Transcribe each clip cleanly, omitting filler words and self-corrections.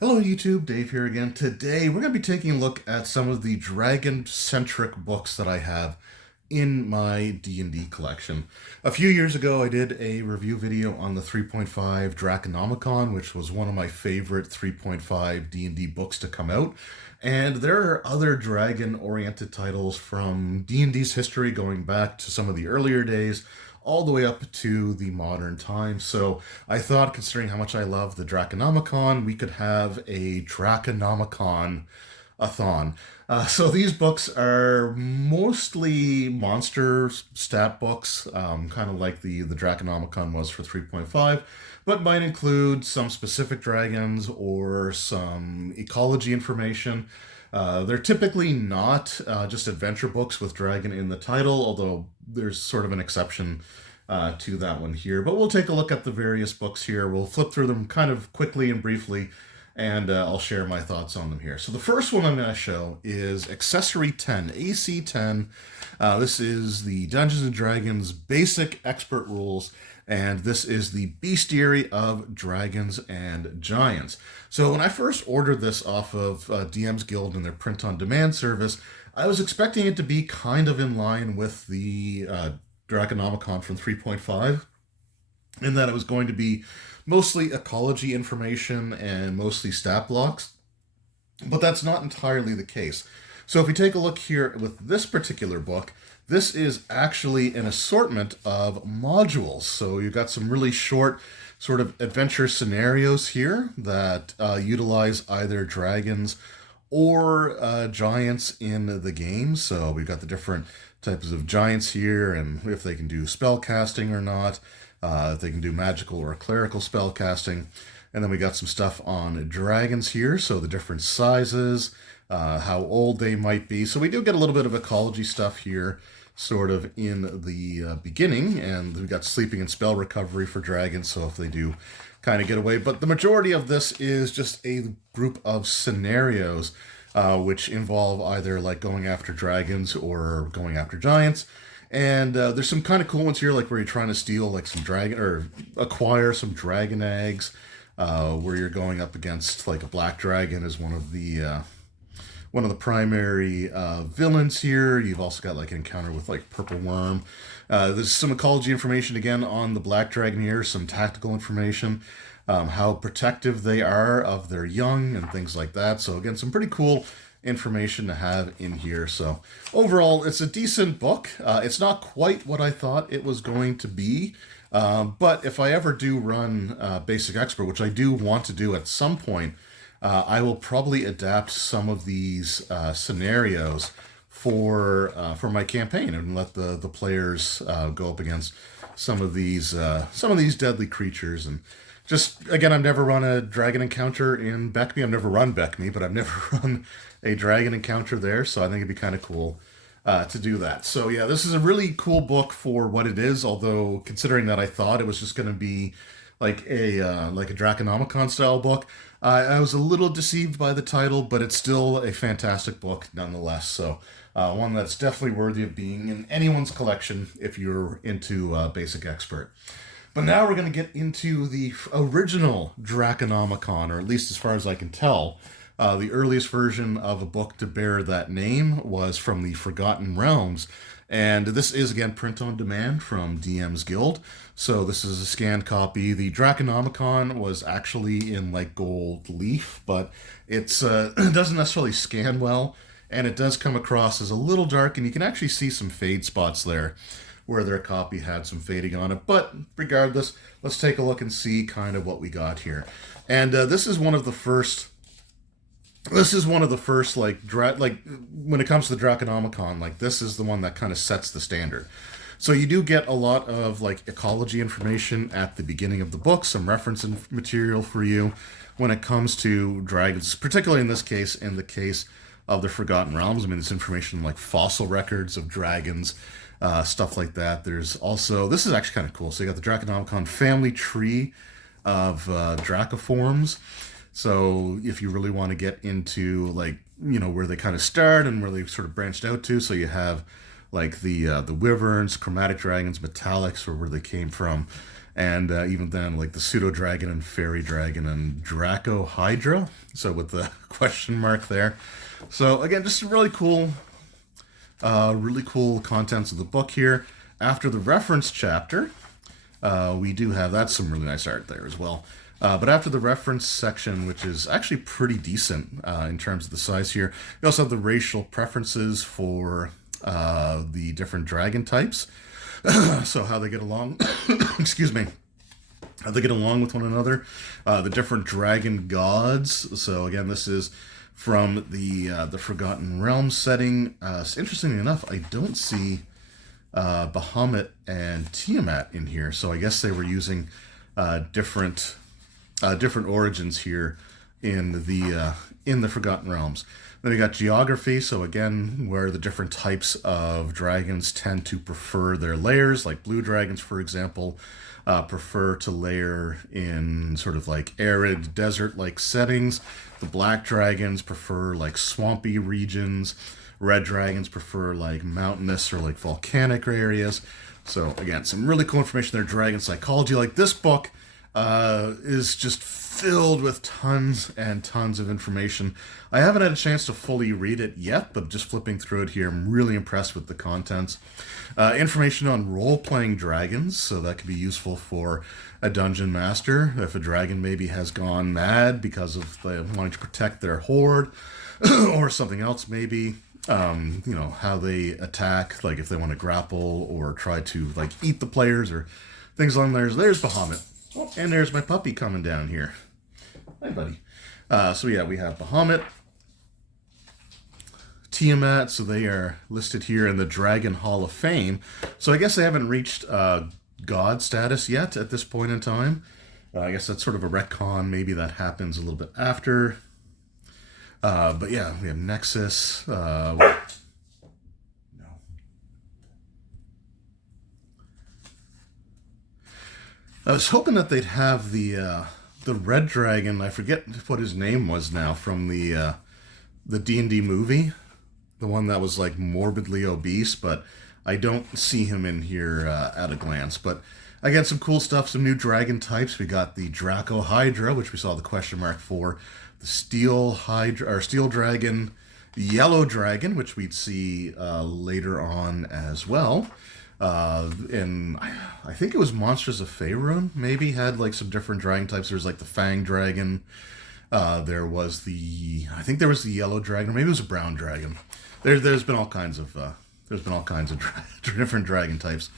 Hello YouTube, Dave here again. Today we're going to be taking a look at some of the dragon-centric books that I have in my D&D collection. A few years ago I did a review video on the 3.5 Draconomicon, which was one of my favorite 3.5 D&D books to come out. And there are other dragon-oriented titles from D&D's history going back to some of the earlier days, all the way up to the modern times. So I thought, considering how much I love the Draconomicon, we could have a Draconomicon-a-thon. So these books are mostly monster stat books, kind of like the Draconomicon was for 3.5, but might include some specific dragons or some ecology information. They're typically not just adventure books with dragon in the title, although there's sort of an exception to that one here. But we'll take a look at the various books here. We'll flip through them kind of quickly and briefly, and I'll share my thoughts on them here. So the first one I'm going to show is Accessory 10, AC 10. This is the Dungeons & Dragons Basic Expert Rules, and this is the Bestiary of Dragons and Giants. So when I first ordered this off of DM's Guild and their print-on-demand service, I was expecting it to be kind of in line with the Draconomicon from 3.5, in that it was going to be mostly ecology information and mostly stat blocks, but that's not entirely the case. So if we take a look here with this particular book, this is actually an assortment of modules. So you've got some really short sort of adventure scenarios here that utilize either dragons or giants in the game. So we've got the different types of giants here, and if they can do spell casting or not, if they can do magical or clerical spell casting. And then we got some stuff on dragons here, so the different sizes, how old they might be. So we do get a little bit of ecology stuff here, sort of in the beginning, and we've got sleeping and spell recovery for dragons, so if they do kind of get away. But the majority of this is just a group of scenarios which involve either like going after dragons or going after giants. And there's some kind of cool ones here, like where you're trying to steal like some dragon or acquire some dragon eggs, where you're going up against like a black dragon as one of the primary villains here. You've also got like an encounter with like purple worm. There's some ecology information again on the black dragon here, some tactical information, how protective they are of their young and things like that. So again, some pretty cool information to have in here. So overall, it's a decent book. It's not quite what I thought it was going to be. But if I ever do run Basic Expert, which I do want to do at some point, I will probably adapt some of these scenarios for my campaign and let the players go up against some of these deadly creatures. And just again, I've never run a dragon encounter in Beckme. I've never run Beckme, but I've never run a dragon encounter there. So I think it'd be kind of cool to do that. So yeah, this is a really cool book for what it is. Although considering that I thought it was just going to be like a Draconomicon style book, I was a little deceived by the title, but it's still a fantastic book nonetheless. So one that's definitely worthy of being in anyone's collection if you're into Basic Expert. But now we're going to get into the original Draconomicon, or at least as far as I can tell. The earliest version of a book to bear that name was from the Forgotten Realms. And this is, again, print on demand from DM's Guild. So this is a scanned copy. The Draconomicon was actually in like gold leaf, but it's it doesn't necessarily scan well. And it does come across as a little dark, and you can actually see some fade spots there where their copy had some fading on it. But regardless, let's take a look and see kind of what we got here. And this is one of the first like when it comes to the Draconomicon, like this is the one that kind of sets the standard. So you do get a lot of like ecology information at the beginning of the book, some reference material for you when it comes to dragons, particularly in this case, in the case of the Forgotten Realms. I mean, there's information like fossil records of dragons, stuff like that. There's also, this is actually kind of cool. So you got the Draconomicon family tree of Dracoforms. So if you really want to get into like, you know, where they kind of start and where they sort of branched out to, so you have like the wyverns, chromatic dragons, metallics, or where they came from, and even then, like the pseudo dragon and fairy dragon and Draco Hydra. So with the question mark there. So again, just some really cool contents of the book here. After the reference chapter, we do have, that's some really nice art there as well. But after the reference section, which is actually pretty decent in terms of the size here, we also have the racial preferences for the different dragon types. So how they get along, excuse me, how they get along with one another, the different dragon gods. So again, this is from the Forgotten Realms setting. Interestingly enough, I don't see Bahamut and Tiamat in here, so I guess they were using different origins here in the Forgotten Realms. Then we got geography, so again, where the different types of dragons tend to prefer their layers, like blue dragons, for example, prefer to layer in sort of like arid desert-like settings. The black dragons prefer like swampy regions. Red dragons prefer like mountainous or like volcanic areas. So again, some really cool information there. Dragon psychology. Like this book is just filled with tons and tons of information. I haven't had a chance to fully read it yet, but just flipping through it here, I'm really impressed with the contents. Information on role-playing dragons, so that could be useful for a dungeon master if a dragon maybe has gone mad because of wanting to protect their horde or something else maybe. How they attack, like if they want to grapple or try to like eat the players or things along there. There's Bahamut. Oh, and there's my puppy coming down here. Hi, buddy. So yeah, we have Bahamut, Tiamat, so they are listed here in the Dragon Hall of Fame. So I guess they haven't reached god status yet at this point in time. I guess that's sort of a retcon. Maybe that happens a little bit after. But yeah, we have Nexus. No. I was hoping that they'd have the red dragon. I forget what his name was now from the D&D movie, the one that was like morbidly obese. But I don't see him in here at a glance. But again, some cool stuff. Some new dragon types. We got the Draco Hydra, which we saw the question mark for. The Steel Hydra or Steel Dragon, Yellow Dragon, which we'd see later on as well. And I think it was Monsters of Faerun, maybe had like some different dragon types. There's like the Fang Dragon. There was the Yellow Dragon, or maybe it was a Brown Dragon. There's been all kinds of different dragon types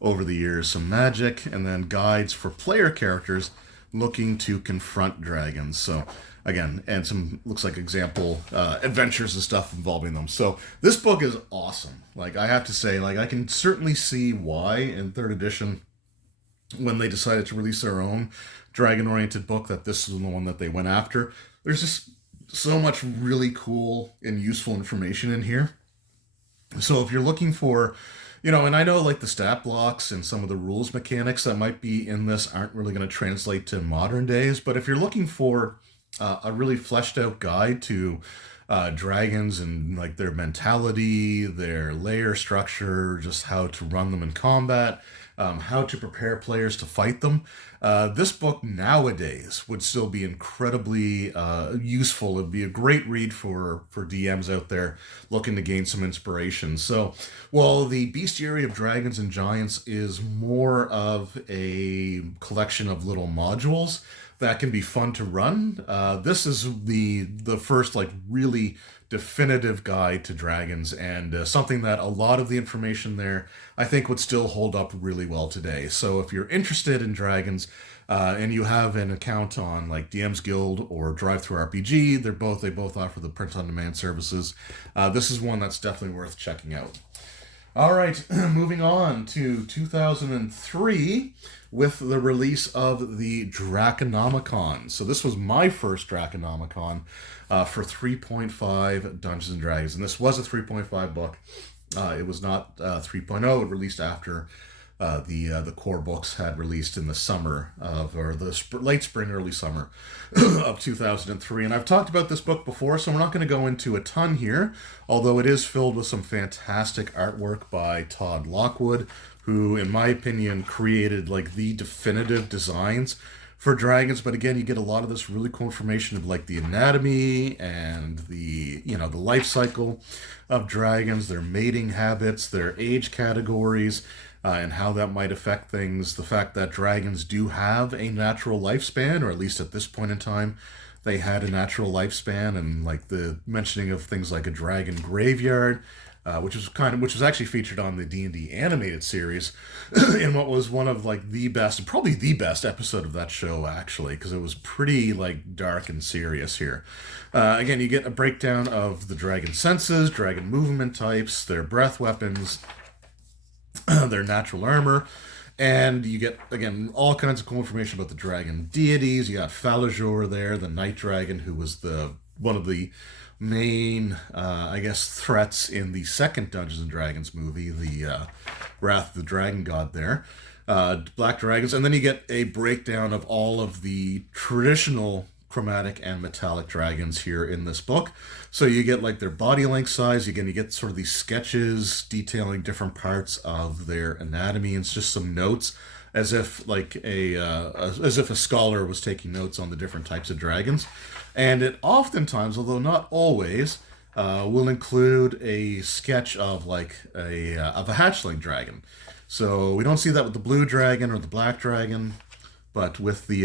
over the years. Some magic, and then guides for player characters looking to confront dragons. So again, and some looks like example adventures and stuff involving them. So this book is awesome. Like I have to say, like I can certainly see why in third edition, when they decided to release their own dragon-oriented book, that this is the one that they went after. There's just so much really cool and useful information in here. So if you're looking for, and I know like the stat blocks and some of the rules mechanics that might be in this aren't really going to translate to modern days, but if you're looking for a really fleshed out guide to dragons and like their mentality, their layer structure, just how to run them in combat, how to prepare players to fight them. This book nowadays would still be incredibly useful. It'd be a great read for DMs out there looking to gain some inspiration. So while the Bestiary of Dragons and Giants is more of a collection of little modules that can be fun to run, this is the first like really definitive guide to dragons, and something that a lot of the information there I think would still hold up really well today. So if you're interested in dragons and you have an account on like DM's Guild or Drive-Thru-RPG, they both offer the print-on-demand services. This is one that's definitely worth checking out. All right, moving on to 2003 with the release of the Draconomicon. So this was my first Draconomicon for 3.5 Dungeons & Dragons. And this was a 3.5 book. It was not 3.0. It released after the core books had released in the summer or the late spring, early summer of 2003. And I've talked about this book before, so we're not going to go into a ton here, although it is filled with some fantastic artwork by Todd Lockwood, who, in my opinion, created like the definitive designs for dragons. But again, you get a lot of this really cool information of like the anatomy and the life cycle of dragons, their mating habits, their age categories, and how that might affect things. The fact that dragons do have a natural lifespan, or at least at this point in time, they had a natural lifespan, and like the mentioning of things like a dragon graveyard, which was actually featured on the D&D animated series, in what was one of like the best, probably the best episode of that show actually, because it was pretty like dark and serious here. Again, you get a breakdown of the dragon senses, dragon movement types, their breath weapons, their natural armor. And you get, again, all kinds of cool information about the dragon deities. You got Falazor there, the night dragon, who was one of the main, threats in the second Dungeons and Dragons movie, the Wrath of the Dragon God there. Black dragons. And then you get a breakdown of all of the traditional chromatic and metallic dragons here in this book. So you get like their body length size. Again, you get sort of these sketches detailing different parts of their anatomy, and it's just some notes as if like as if a scholar was taking notes on the different types of dragons. And it oftentimes, although not always, will include a sketch of like a hatchling dragon. So we don't see that with the blue dragon or the black dragon. But with the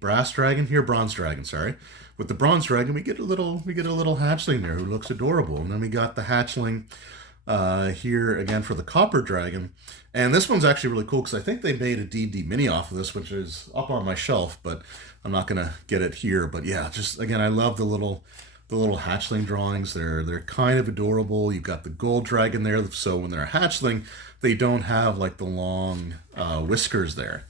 bronze dragon, sorry, with the bronze dragon, we get a little hatchling there who looks adorable, and then we got the hatchling here again for the copper dragon, and this one's actually really cool because I think they made a D&D mini off of this, which is up on my shelf, but I'm not gonna get it here. But yeah, just again, I love the little hatchling drawings. They're kind of adorable. You've got the gold dragon there, so when they're a hatchling, they don't have like the long whiskers there.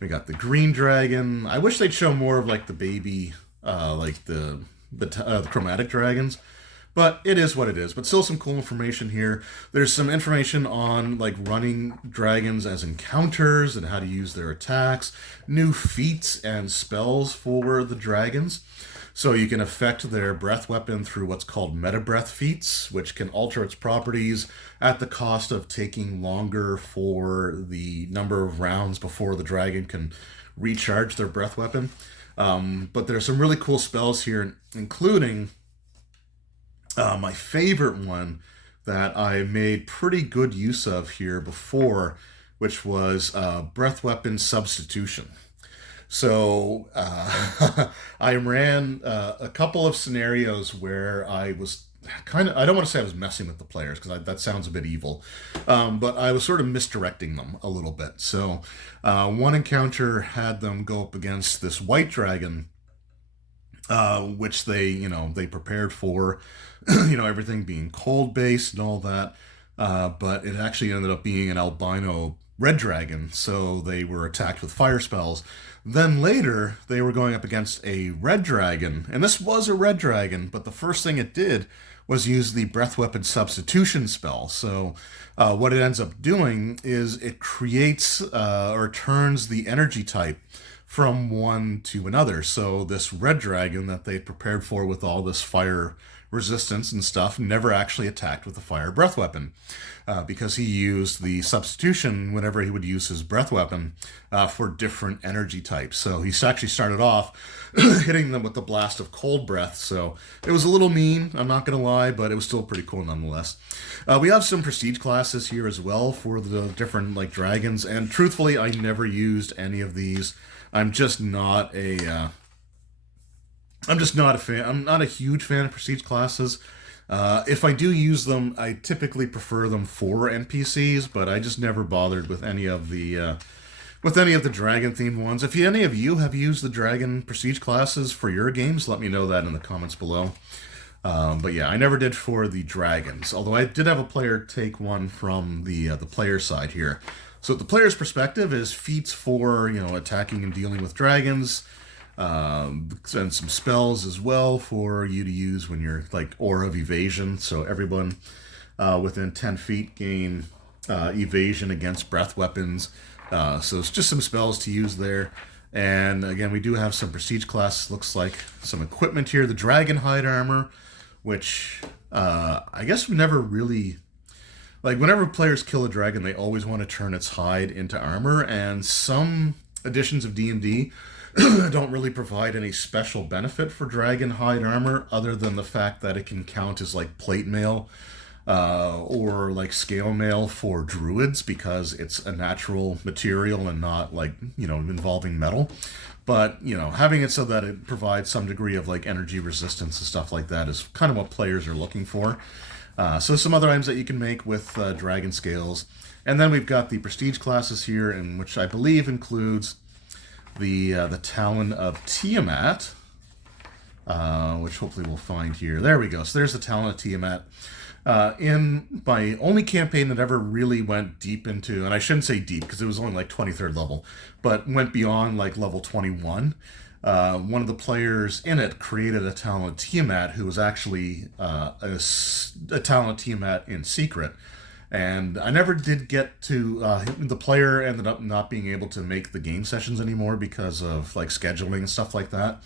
We got the green dragon. I wish they'd show more of like the baby, the chromatic dragons, but it is what it is. But still some cool information here. There's some information on like running dragons as encounters and how to use their attacks, new feats and spells for the dragons. So you can affect their breath weapon through what's called meta breath feats, which can alter its properties at the cost of taking longer for the number of rounds before the dragon can recharge their breath weapon. But there's some really cool spells here, including my favorite one that I made pretty good use of here before, which was breath weapon substitution. So I ran a couple of scenarios where I was I don't want to say I was messing with the players because that sounds a bit evil, but I was sort of misdirecting them a little bit. So one encounter had them go up against this white dragon, which they prepared for, everything being cold based and all that. But it actually ended up being an albino red dragon, so they were attacked with fire spells. Then later, they were going up against a red dragon, and this was a red dragon, but the first thing it did was use the breath weapon substitution spell. So what it ends up doing is it creates or turns the energy type from one to another. So this red dragon that they prepared for with all this fire resistance and stuff never actually attacked with the fire breath weapon because he used the substitution whenever he would use his breath weapon for different energy types. So he actually started off hitting them with the blast of cold breath. So it was a little mean, I'm not going to lie, but it was still pretty cool nonetheless. We have some prestige classes here as well for the different dragons, and truthfully, I never used any of these. I'm just not a fan. I'm not a huge fan of prestige classes. If I do use them, I typically prefer them for NPCs, but I just never bothered with any of the dragon themed ones. If any of you have used the dragon prestige classes for your games, let me know that in the comments below. But yeah, I never did for the dragons, although I did have a player take one from the player side here. So the player's perspective is feats for attacking and dealing with dragons. And some spells as well for you to use when you're Aura of Evasion. So everyone within 10 feet gain evasion against breath weapons. So it's just some spells to use there. And again, we do have some prestige classes. Looks like some equipment here. The Dragon Hide Armor, which I guess we never really Like, whenever players kill a dragon, they always want to turn its hide into armor, and some editions of D&D don't really provide any special benefit for dragon hide armor other than the fact that it can count as like plate mail or like scale mail for druids because it's a natural material and not like, involving metal. But, having it so that it provides some degree of like energy resistance and stuff like that is kind of what players are looking for. So some other items that you can make with dragon scales. And then we've got the prestige classes here, in which I believe includes the Talon of Tiamat, which hopefully we'll find here. There we go. So there's the Talon of Tiamat. In my only campaign that ever really went deep into, and I shouldn't say deep because it was only like 23rd level, but went beyond like level 21, one of the players in it created a Talon of Tiamat who was actually a Talon of Tiamat in secret. And I never did get to, the player ended up not being able to make the game sessions anymore because of like scheduling and stuff like that.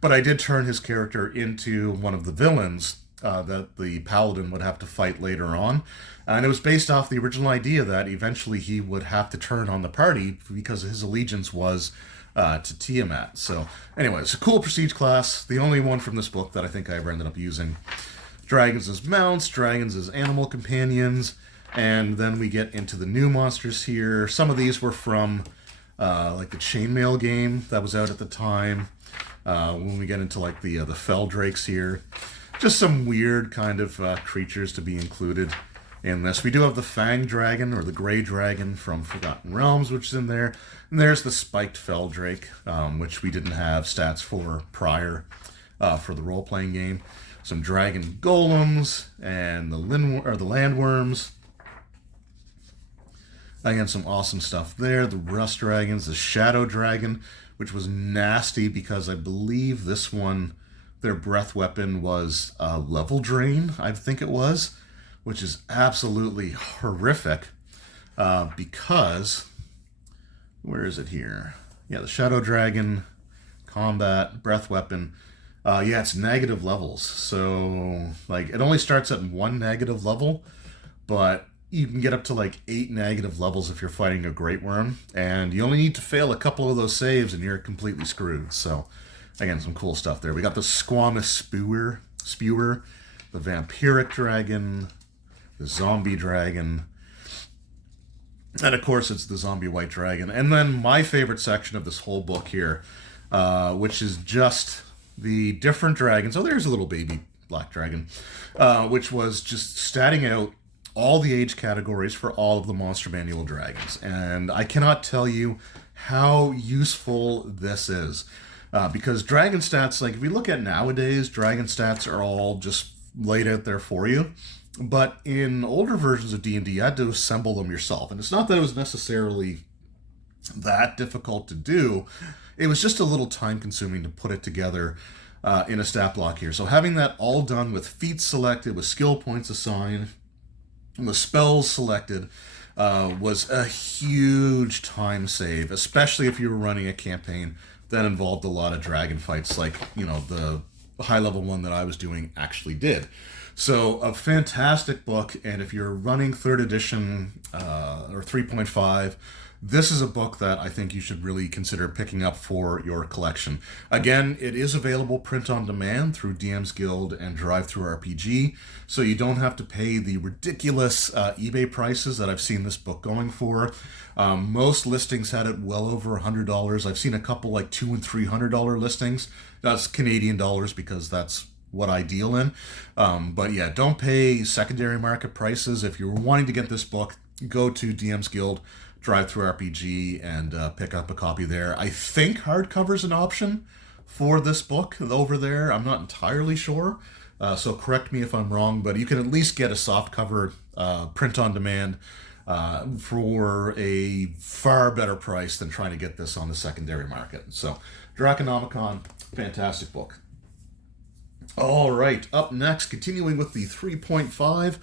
But I did turn his character into one of the villains that the paladin would have to fight later on. And it was based off the original idea that eventually he would have to turn on the party because his allegiance was to Tiamat. So anyway, it's a cool prestige class. The only one from this book that I think I ever ended up using. Dragons as mounts, dragons as animal companions. And then we get into the new monsters here. Some of these were from like the chainmail game that was out at the time. When we get into like the fell drakes here. Just some weird kind of creatures to be included in this. We do have the Fang Dragon, or the Grey Dragon from Forgotten Realms, which is in there. And there's the Spiked Fell Drake, which we didn't have stats for prior for the role-playing game. Some Dragon Golems, and the Landworms. Again, some awesome stuff there. The Rust Dragons, the Shadow Dragon, which was nasty because I believe this one, their breath weapon was level drain, I think it was, which is absolutely horrific because, where is it here? Yeah, the Shadow Dragon, combat, breath weapon. Yeah, it's negative levels. So, like, it only starts at 1 negative level, but you can get up to like 8 negative levels if you're fighting a Great Worm, and you only need to fail a couple of those saves and you're completely screwed. So, again, some cool stuff there. We got the Squamous Spewer, the Vampiric Dragon, the Zombie Dragon, and of course it's the Zombie White Dragon. And then my favorite section of this whole book here, which is just the different dragons. Oh, there's a little baby black dragon, which was just statting out all the age categories for all of the Monster Manual dragons. And I cannot tell you how useful this is. Because dragon stats, like if we look at nowadays, dragon stats are all just laid out there for you. But in older versions of D&D, you had to assemble them yourself. And it's not that it was necessarily that difficult to do. It was just a little time consuming to put it together in a stat block here. So having that all done with feats selected, with skill points assigned, and the spells selected was a huge time save, especially if you were running a campaign that involved a lot of dragon fights like, the high-level one that I was doing actually did. So, a fantastic book, and if you're running 3rd edition or 3.5, this is a book that I think you should really consider picking up for your collection. Again, it is available print on demand through DM's Guild and DriveThruRPG, so you don't have to pay the ridiculous eBay prices that I've seen this book going for. Most listings had it well over $100. I've seen a couple like $200 and $300 listings. That's Canadian dollars because that's what I deal in. But yeah, don't pay secondary market prices. If you're wanting to get this book, go to DM's Guild, DriveThruRPG, and pick up a copy there. I think hardcover's an option for this book over there. I'm not entirely sure, so correct me if I'm wrong, but you can at least get a softcover print on demand for a far better price than trying to get this on the secondary market. So, Draconomicon, fantastic book. All right, up next, continuing with the 3.5,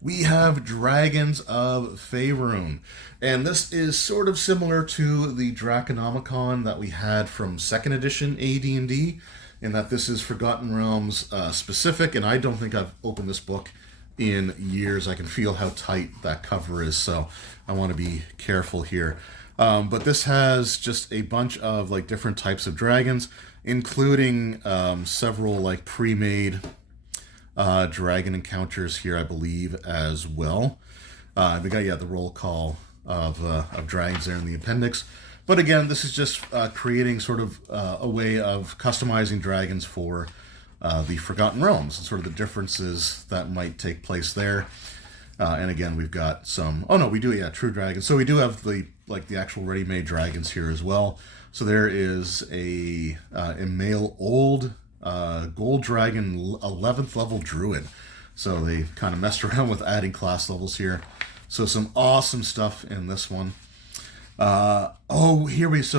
we have Dragons of Faerun. And this is sort of similar to the Draconomicon that we had from 2nd edition AD&D, in that this is Forgotten Realms specific, and I don't think I've opened this book in years. I can feel how tight that cover is, so I want to be careful here. But this has just a bunch of like different types of dragons, including several like pre-made dragon encounters here, I believe, as well. We got the roll call of dragons there in the appendix. But again, this is just creating sort of a way of customizing dragons for the Forgotten Realms and sort of the differences that might take place there. And again, we've got some. Oh no, we do, yeah, true dragons. So we do have the actual ready-made dragons here as well. So there is a male old gold dragon 11th level druid. So they kind of messed around with adding class levels here. So some awesome stuff in this one. So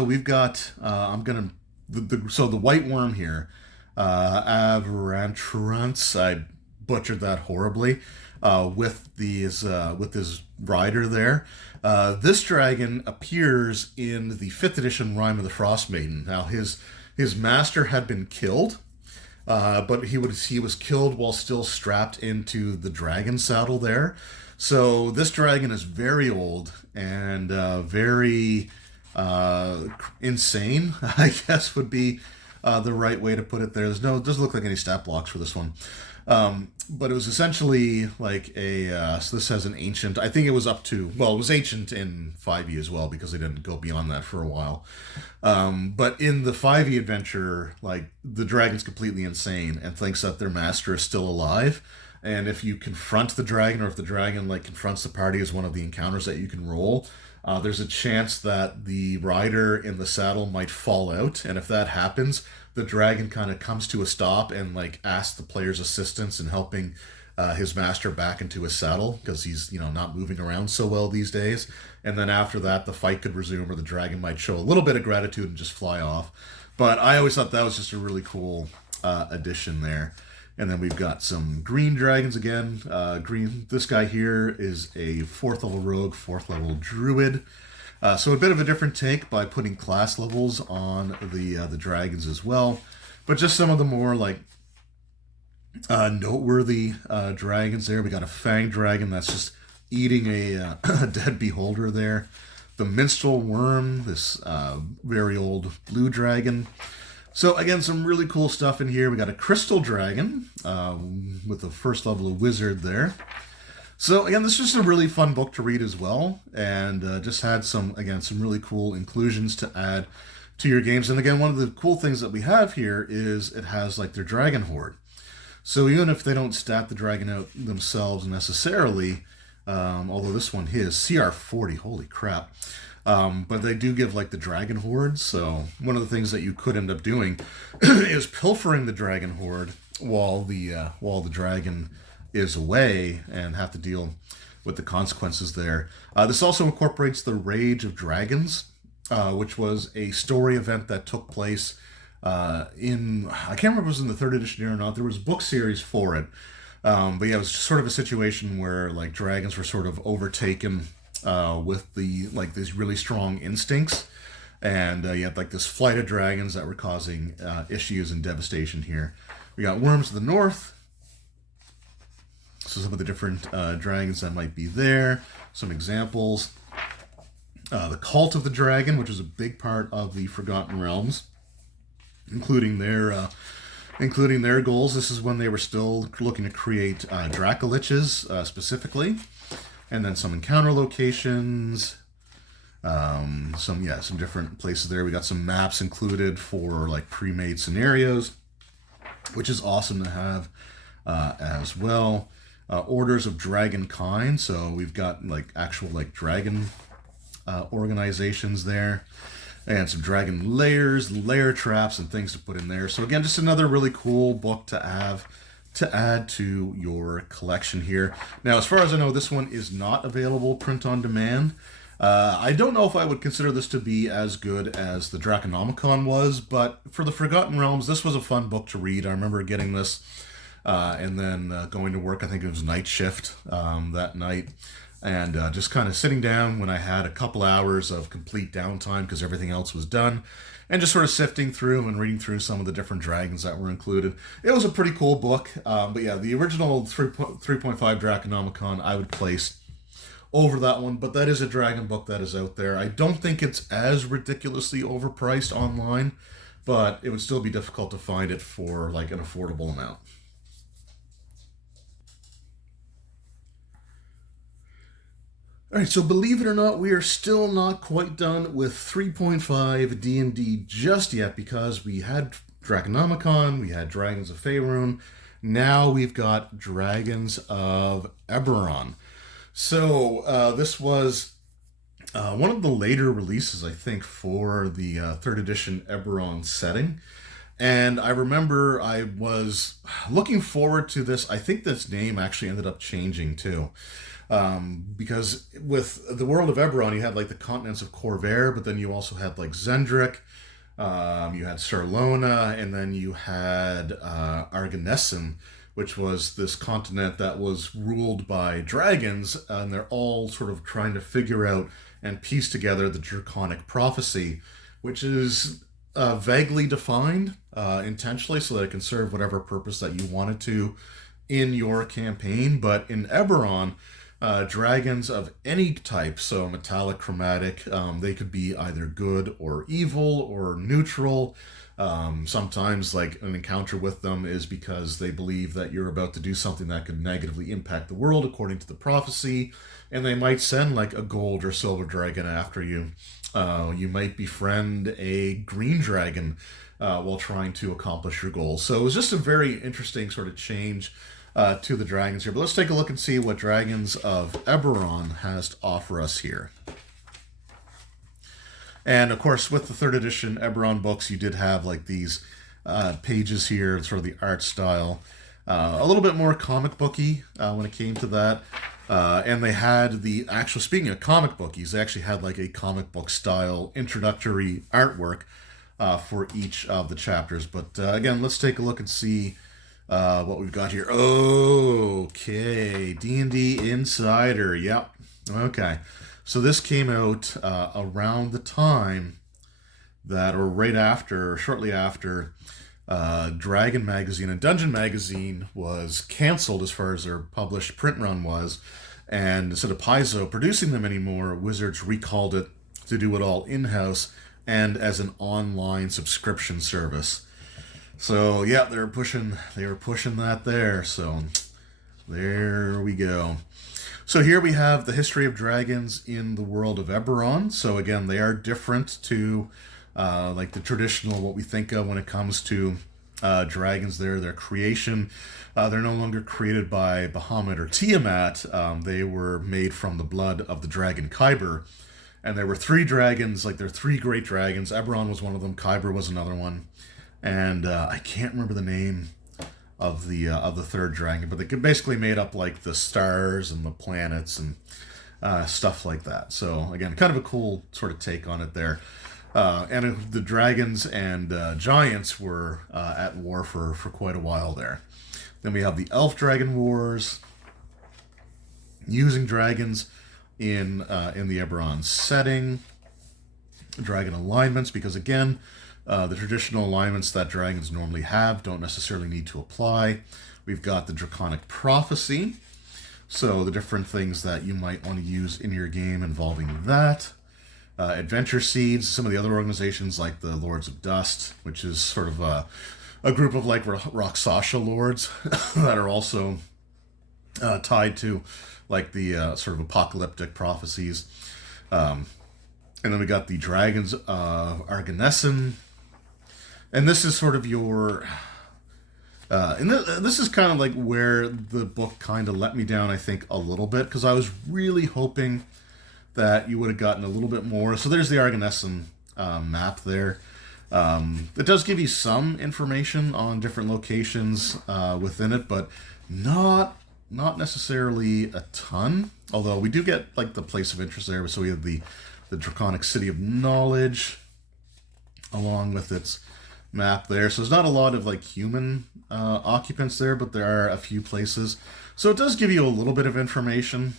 we've got the white worm here, Avarantrance. I butchered that horribly. With his rider there. This dragon appears in the 5th edition Rime of the Frost Maiden. Now his master had been killed, but he was killed while still strapped into the dragon saddle there. So this dragon is very old and very insane, I guess would be the right way to put it there. Doesn't look like any stat blocks for this one. But it was essentially like so this has an ancient, I think it was it was ancient in 5e as well, because they didn't go beyond that for a while. But in the 5e adventure, like, the dragon's completely insane and thinks that their master is still alive. And if you confront the dragon, or if the dragon like confronts the party as one of the encounters that you can roll, there's a chance that the rider in the saddle might fall out. And if that happens, the dragon kind of comes to a stop and like asks the player's assistance in helping his master back into his saddle, because he's not moving around so well these days. And then after that, the fight could resume, or the dragon might show a little bit of gratitude and just fly off. But I always thought that was just a really cool addition there. And then we've got some green dragons again. This guy here is a 4th level rogue, 4th level druid. So a bit of a different take by putting class levels on the dragons as well. But just some of the more like noteworthy dragons there. We got a fang dragon that's just eating a dead beholder there. The minstrel worm, this very old blue dragon. So again, some really cool stuff in here. We got a crystal dragon with the 1st level of wizard there. So again, this is just a really fun book to read as well, and just had some really cool inclusions to add to your games. And again, one of the cool things that we have here is it has like their dragon horde. So even if they don't stat the dragon out themselves necessarily, although this one is CR 40, holy crap. But they do give like the dragon horde. So one of the things that you could end up doing is pilfering the dragon horde while the dragon is away, and have to deal with the consequences there. This also incorporates the Rage of Dragons, which was a story event that took place I can't remember if it was in the 3rd edition or not. There was a book series for it. But yeah, it was sort of a situation where like dragons were sort of overtaken with these really strong instincts, and you had like this flight of dragons that were causing issues and devastation here. We got Worms of the North. So some of the different dragons that might be there. Some examples. The Cult of the Dragon, which is a big part of the Forgotten Realms, including their goals. This is when they were still looking to create Dracoliches specifically. And then some encounter locations. Some different places there. We got some maps included for like pre-made scenarios, which is awesome to have as well. Orders of Dragonkind. So we've got like actual like dragon organizations there, and some dragon layers, layer traps, and things to put in there. So again, just another really cool book to have to add to your collection here. Now, as far as I know, this one is not available print on demand. I don't know if I would consider this to be as good as the Draconomicon was, but for the Forgotten Realms, this was a fun book to read. I remember getting this and then going to work. I think it was night shift that night. And just kind of sitting down when I had a couple hours of complete downtime because everything else was done, and just sort of sifting through and reading through some of the different dragons that were included. It was a pretty cool book, but yeah, the original 3.5 Draconomicon I would place over that one, but that is a dragon book that is out there. I don't think it's as ridiculously overpriced online, but it would still be difficult to find it for like an affordable amount. All right, so believe it or not, we are still not quite done with 3.5 D&D just yet, because we had Draconomicon, we had Dragons of Faerun, now we've got Dragons of Eberron. So this was one of the later releases, I think, for the 3rd edition Eberron setting. And I remember I was looking forward to this. I think this name actually ended up changing too. Because with the world of Eberron, you had like the continents of Corvair, but then you also had like Zendrick, you had Sarlona, and then you had Arganessen, which was this continent that was ruled by dragons, and they're all sort of trying to figure out and piece together the Draconic prophecy, which is vaguely defined intentionally so that it can serve whatever purpose that you want it to in your campaign. But in Eberron, dragons of any type, so metallic, chromatic, they could be either good or evil or neutral. Sometimes like an encounter with them is because they believe that you're about to do something that could negatively impact the world according to the prophecy, and they might send like a gold or silver dragon after you. You might befriend a green dragon while trying to accomplish your goals. So it was just a very interesting sort of change to the dragons here. But let's take a look and see what Dragons of Eberron has to offer us here. And of course, with the 3rd edition Eberron books, you did have like these pages here, sort of the art style. A little bit more comic booky when it came to that. And they had the actual, speaking of comic bookies, they actually had like a comic book style introductory artwork for each of the chapters. But again, let's take a look and see what we've got here. Okay, D&D Insider. Yep. Okay. So this came out around the time that, or right after, or shortly after, Dragon Magazine and Dungeon Magazine was canceled as far as their published print run was. And instead of Paizo producing them anymore, Wizards recalled it to do it all in-house and as an online subscription service. So yeah, they were pushing that there. So there we go. So here we have the history of dragons in the world of Eberron. So again, they are different to like the traditional, what we think of when it comes to dragons. Their creation. They're no longer created by Bahamut or Tiamat. They were made from the blood of the dragon Kyber. And there were 3 dragons, like they're 3 great dragons. Eberron was one of them. Kyber was another one. And I can't remember the name of the 3rd dragon, but they basically made up like the stars and the planets and stuff like that. So again, kind of a cool sort of take on it there. And the dragons and giants were at war for quite a while there. Then we have the Elf Dragon Wars, using dragons in the Eberron setting. Dragon alignments, because again, the traditional alignments that dragons normally have don't necessarily need to apply. We've got the Draconic Prophecy, so the different things that you might want to use in your game involving that. Adventure Seeds, some of the other organizations like the Lords of Dust, which is sort of a group of like Rakshasa lords that are also tied to like the sort of apocalyptic prophecies. And then we got the Dragons of Arganessen. And this is sort of your... and this is kind of like where the book kind of let me down, I think, a little bit, because I was really hoping that you would have gotten a little bit more. So there's the Arganessen map there. It does give you some information on different locations within it, but not necessarily a ton. Although we do get like the place of interest there. So we have the Draconic City of Knowledge along with its map there. So there's not a lot of like human occupants there, but there are a few places. So it does give you a little bit of information.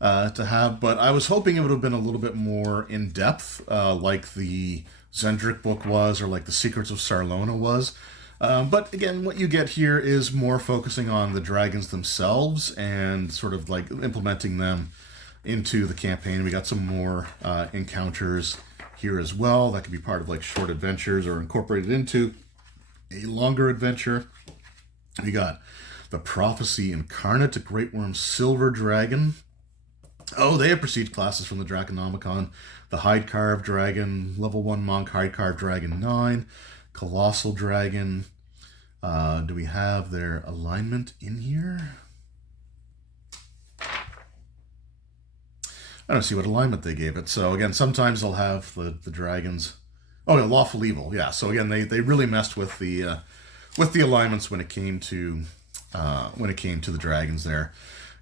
to have, but I was hoping it would have been a little bit more in depth, like the Zendrick book was, or like the Secrets of Sarlona was. But again, what you get here is more focusing on the dragons themselves and sort of like implementing them into the campaign. We got some more encounters here as well that could be part of like short adventures or incorporated into a longer adventure. We got the Prophecy Incarnate, a Great Worm Silver Dragon. Oh, they have prestige classes from the Draconomicon. The Hide Carved Dragon, Level 1 Monk Hide Carved Dragon 9, Colossal Dragon. Do we have their alignment in here? I don't see what alignment they gave it. So again, sometimes they'll have the dragons. Oh, yeah, Lawful Evil. Yeah. So again, they really messed with the alignments when it came to the dragons there.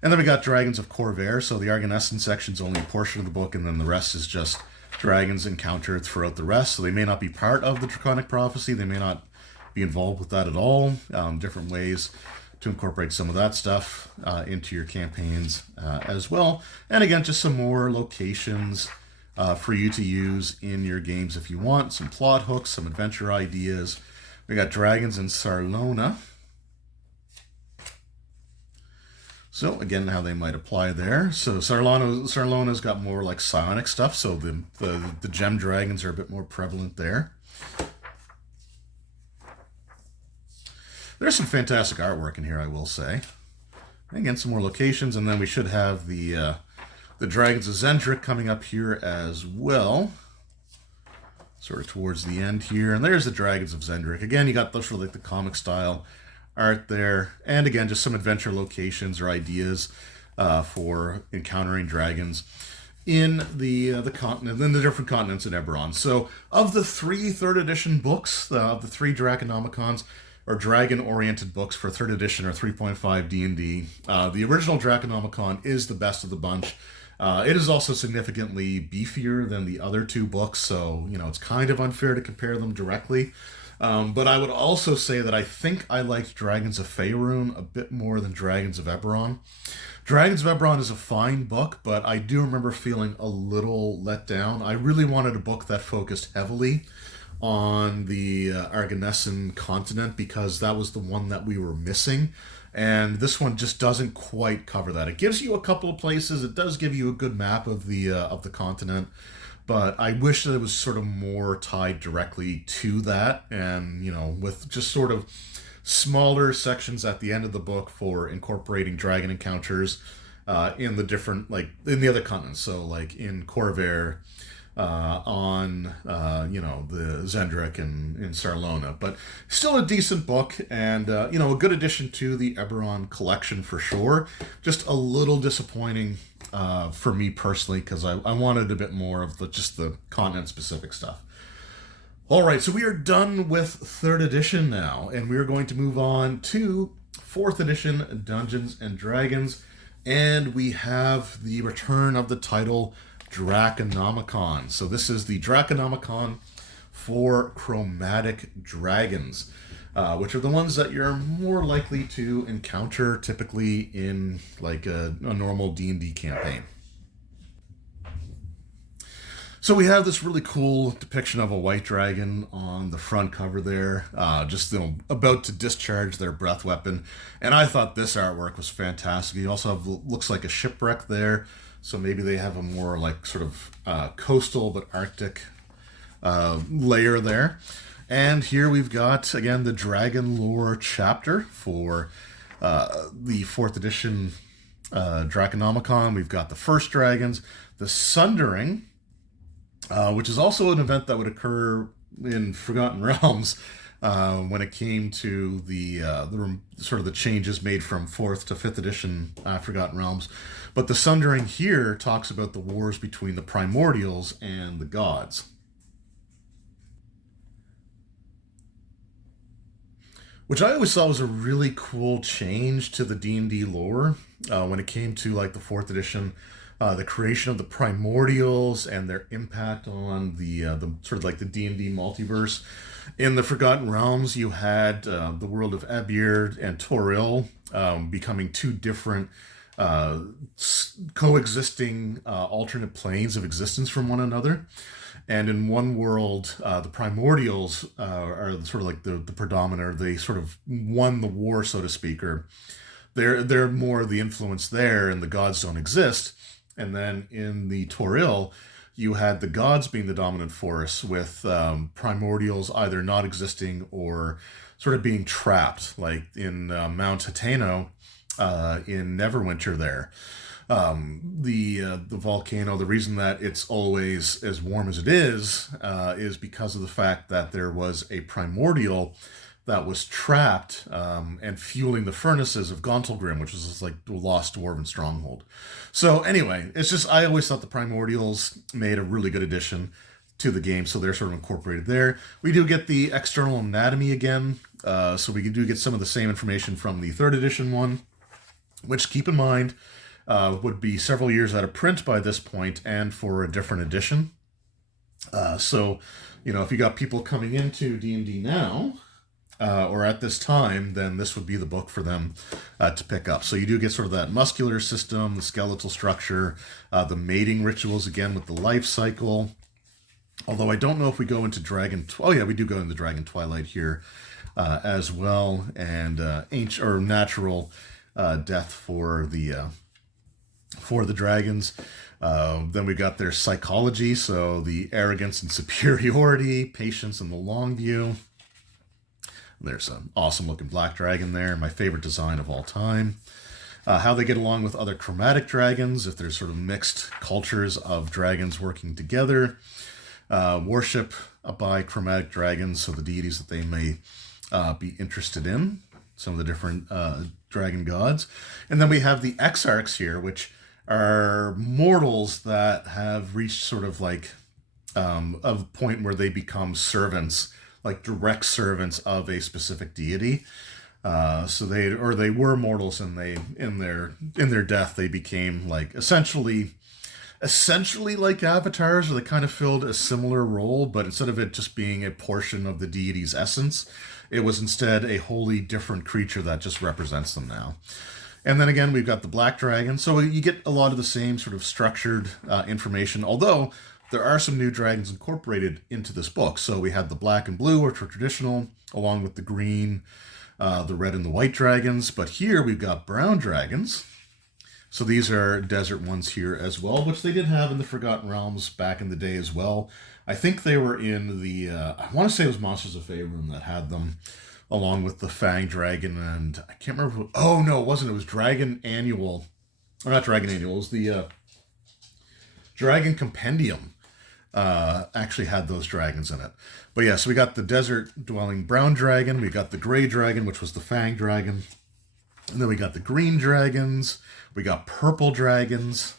And then we got Dragons of Corvair. So the Argonestan section's only a portion of the book, and then the rest is just dragons encountered throughout the rest. So they may not be part of the Draconic Prophecy. They may not be involved with that at all. Different ways to incorporate some of that stuff into your campaigns as well. And again, just some more locations for you to use in your games if you want. Some plot hooks, some adventure ideas. We got Dragons in Sarlona. So again, how they might apply there. So Sarlona's got more like psionic stuff, so the gem dragons are a bit more prevalent there. There's some fantastic artwork in here, I will say. And again, some more locations, and then we should have the Dragons of Zendrick coming up here as well. Sort of towards the end here. And there's the Dragons of Zendrick. Again, you got those for like the comic style art there, and again, just some adventure locations or ideas for encountering dragons in the continent, in the different continents in Eberron. So, of the 3 third edition books, of the 3 Draconomicons, or dragon-oriented books for 3rd edition or 3.5 D&D, the original Draconomicon is the best of the bunch. It is also significantly beefier than the other 2 books, so it's kind of unfair to compare them directly. But I would also say that I think I liked Dragons of Faerun a bit more than Dragons of Eberron. Dragons of Eberron is a fine book, but I do remember feeling a little let down. I really wanted a book that focused heavily on the Argonestan continent because that was the one that we were missing. And this one just doesn't quite cover that. It gives you a couple of places. It does give you a good map of the continent. But I wish that it was sort of more tied directly to that, and with just sort of smaller sections at the end of the book for incorporating dragon encounters in the different, like in the other continents. So like in Corvair, on the Zendrick and in Sarlona, but still a decent book, and a good addition to the Eberron collection for sure. Just a little disappointing for me personally, because I wanted a bit more of the continent specific stuff. All right, so we are done with 3rd edition now, and we are going to move on to 4th edition Dungeons and Dragons, and we have the return of the title Draconomicon. So this is the Draconomicon for chromatic dragons, which are the ones that you're more likely to encounter typically in like a normal D&D campaign. So we have this really cool depiction of a white dragon on the front cover there, just about to discharge their breath weapon, and I thought this artwork was fantastic. You also have looks like a shipwreck there, so maybe they have a more like sort of coastal but Arctic layer there. And here we've got, again, the Dragon Lore chapter for the 4th edition Draconomicon. We've got the first dragons, the Sundering, which is also an event that would occur in Forgotten Realms when it came to the sort of the changes made from 4th to 5th edition Forgotten Realms. But the Sundering here talks about the wars between the primordials and the gods. Which I always thought was a really cool change to the D&D lore when it came to like the 4th edition, the creation of the primordials and their impact on the sort of like the D&D multiverse. In the Forgotten Realms, you had the world of Abir and Toril becoming 2 different coexisting alternate planes of existence from one another. And in one world, the primordials are sort of like the predominant, they sort of won the war, so to speak, or they're more the influence there, and the gods don't exist. And then in the Toril, you had the gods being the dominant force, with primordials either not existing or sort of being trapped, like in Mount Hateno in Neverwinter there. The volcano, the reason that it's always as warm as it is because of the fact that there was a primordial that was trapped and fueling the furnaces of Gauntlgrim, which was like the lost dwarven stronghold. So anyway, it's just, I always thought the primordials made a really good addition to the game, so they're sort of incorporated there. We do get the external anatomy again, so we do get some of the same information from the 3rd edition one, which, keep in mind, would be several years out of print by this point and for a different edition. So, if you got people coming into D&D now, or at this time, then this would be the book for them to pick up. So you do get sort of that muscular system, the skeletal structure, the mating rituals again with the life cycle. Although I don't know if we go into we do go into Dragon Twilight here as well, and ancient or natural death for the dragons. Then we got their psychology, so the arrogance and superiority, patience and the long view. There's an awesome looking black dragon there, my favorite design of all time. How they get along with other chromatic dragons, if there's sort of mixed cultures of dragons working together. Worship by chromatic dragons, so the deities that they may be interested in, some of the different dragon gods. And then we have the exarchs here, which are mortals that have reached sort of like a point where they become servants, like direct servants of a specific deity. So they were mortals, and they in their death they became like essentially like avatars, or they kind of filled a similar role, but instead of it just being a portion of the deity's essence, it was instead a wholly different creature that just represents them now. And then again, we've got the black dragon. So you get a lot of the same sort of structured information, although there are some new dragons incorporated into this book. So we had the black and blue, which were traditional, along with the green, the red and the white dragons. But here we've got brown dragons. So these are desert ones here as well, which they did have in the Forgotten Realms back in the day as well. I think they were in the, I want to say it was Monsters of Faerun that had them, along with the Fang Dragon, and I can't remember. Oh no, it wasn't. It was Dragon Annual, or not Dragon Annual. It was the Dragon Compendium. Actually had those dragons in it. But yeah, so we got the desert-dwelling brown dragon. We got the gray dragon, which was the Fang Dragon. And then we got the green dragons. We got purple dragons.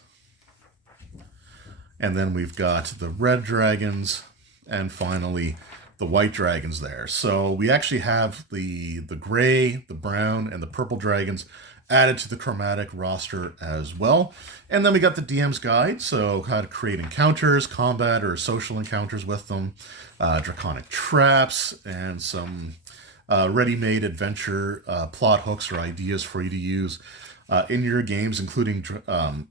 And then we've got the red dragons. And finally, the white dragons there. So we actually have the gray, the brown, and the purple dragons added to the chromatic roster as well. And then we got the DM's guide, so how to create encounters, combat or social encounters with them, draconic traps, and some ready-made adventure plot hooks or ideas for you to use in your games, including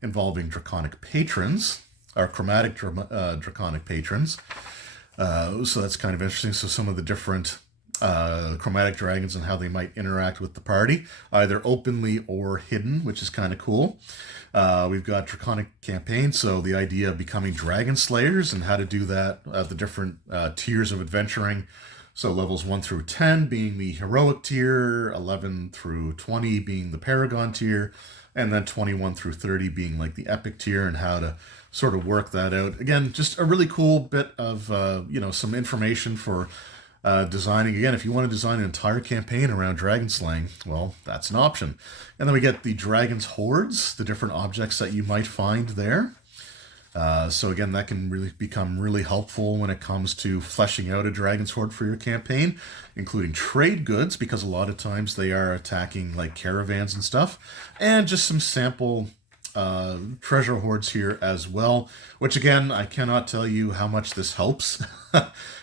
involving draconic patrons, or chromatic draconic patrons. So that's kind of interesting. So some of the different chromatic dragons and how they might interact with the party, either openly or hidden, which is kind of cool. We've got draconic campaigns, so the idea of becoming dragon slayers and how to do that, the different tiers of adventuring. So levels 1 through 10 being the heroic tier, 11 through 20 being the paragon tier, and then 21 through 30 being like the epic tier, and how to sort of work that out. Again, just a really cool bit of, some information for designing. Again, if you want to design an entire campaign around dragon slaying, well, that's an option. And then we get the dragon's hordes, the different objects that you might find there. So again, that can really become really helpful when it comes to fleshing out a dragon's horde for your campaign, including trade goods, because a lot of times they are attacking like caravans and stuff, and just some sample treasure hoards here as well, which again, I cannot tell you how much this helps